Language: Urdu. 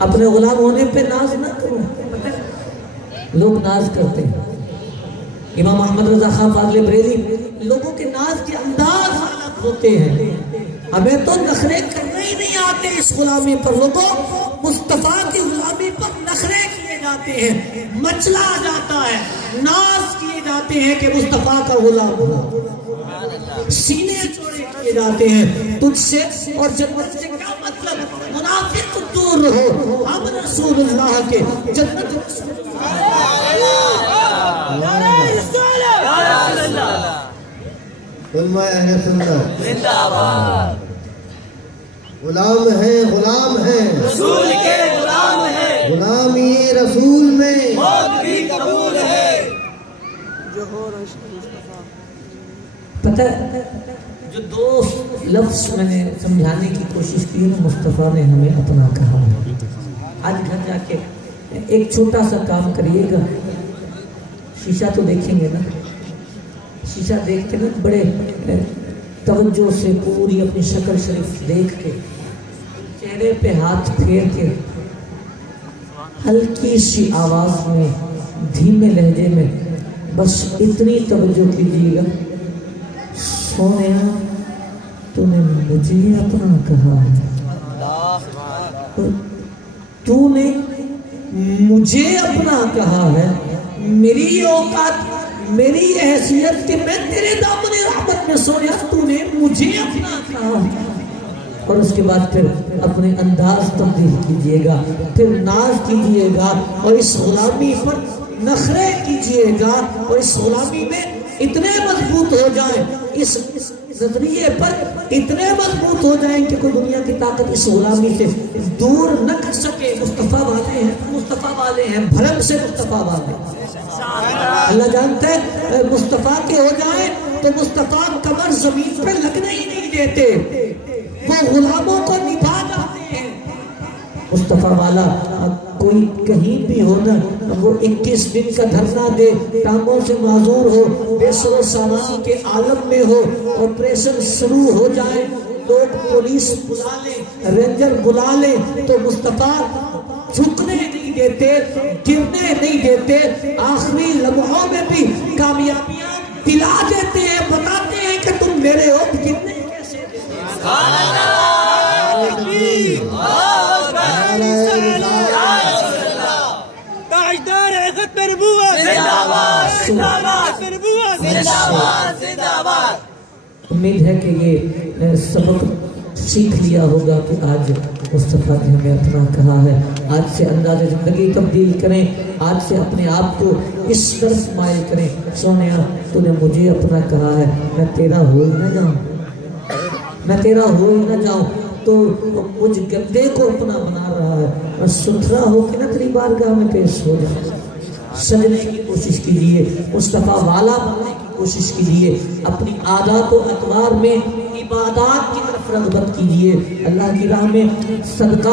اپنے غلام ہونے پہ ناز نہ کرو. لوگ ناز کرتے ہیں. امام احمد رضا خان فاضل بریلی لوگوں کے ناز کے انداز الگ ہوتے ہیں. ہمیں تو نخرے کرنے ہی نہیں آتے اس غلامی پر. لوگوں مصطفیٰ کی غلامی پر نخرے کیے جاتے ہیں, مچلا جاتا ہے, ناز کیے جاتے ہیں کہ مصطفیٰ کا غلام ہو, سینے چوڑے کیے جاتے ہیں. تجھ سے اور جنت سے کیا مطلب, منافق دور رہو, ہم رسول اللہ کے جنت علماء اہل سنت زندہ باد. غلام ہیں, غلام ہیں, رسول کے غلام ہیں, غلامی رسول میں موت بھی قبول ہے. پتہ ہے جو دو لفظ میں نے سمجھانے کی کوشش کی ہے, مصطفیٰ نے ہمیں اپنا کہا ہے. آج گھر جا کے ایک چھوٹا سا کام کریے گا. شیشہ تو دیکھیں گے نا, شیشہ دیکھ کے نا بڑے توجہ سے پوری اپنی شکل شریف دیکھ کے چہرے پہ ہاتھ پھیر کے ہلکی سی آواز میں دھیمے لہجے میں بس اتنی توجہ کیجیے گا, سونیا تو نے مجھے اپنا کہا ہے, تو نے مجھے اپنا کہا ہے. میری اوقات, میری حیثیت کہ میں تیرے دامن رحمت میں سویا, تو نے مجھے اپنا کہا ہے. اور اس کے بعد پھر اپنے انداز تبدیل کیجئے گا, پھر ناز کیجئے گا, اور اس غلامی پر نخرے کیجئے گا, اور اس غلامی میں اتنے مضبوط ہو جائیں, اس نظریے پر اتنے مضبوط ہو جائیں کہ کوئی دنیا کی طاقت اس غلامی سے دور نہ کر سکے. مصطفیٰ والے ہیں, مصطفیٰ والے ہیں, بھرم سے مصطفیٰ والے. اللہ جانتا ہے مصطفیٰ کے ہو جائیں تو مصطفیٰ کمر زمین پہ لگنے ہی نہیں دیتے, وہ غلاموں کو نبھا جاتے ہیں. مصطفیٰ والا کوئی کہیں بھی ہو نا, وہ 21 دن کا دھرنا دے, ٹانگوں سے معذور ہو, بے سر و سامان کے عالم میں ہو, آپریشن شروع ہو جائے, لوگ پولیس بلا لیں, رینجر بلا لیں, تو مصطفیٰ جھکنے نہیں دیتے, گرنے نہیں دیتے. آخری لمحوں میں بھی کامیابیاں دلا دیتے ہیں, بتاتے ہیں کہ تم میرے ہو, گرنے کیسے دیتے. تاجدار عزت نبوت زندہ باد, زندہ باد, نبوت زندہ باد, زندہ باد. امید ہے کہ یہ سبق سیکھ لیا ہوگا کہ آج مصطفیٰ نے ہمیں اپنا کہا ہے. آج سے انداز زندگی تبدیل کریں, آج سے اپنے آپ کو اس طرف مائل کریں. سونیا تو نے مجھے اپنا کہا ہے, میں تیرا ہو ہی نہ جاؤں, میں تیرا ہو ہی نہ جاؤں. تو مجھ گندے کو اپنا بنا رہا ہے, میں ستھرا ہو کے نہ تیری بارگاہ میں پیش ہو جاؤں. سجنے کی کوشش کیجیے, مصطفیٰ والا بننے کی کوشش کیجیے, اپنی عادات و اطوار میں عبادات کی طرف رغبت کیجیے, اللہ کی راہ میں صدقہ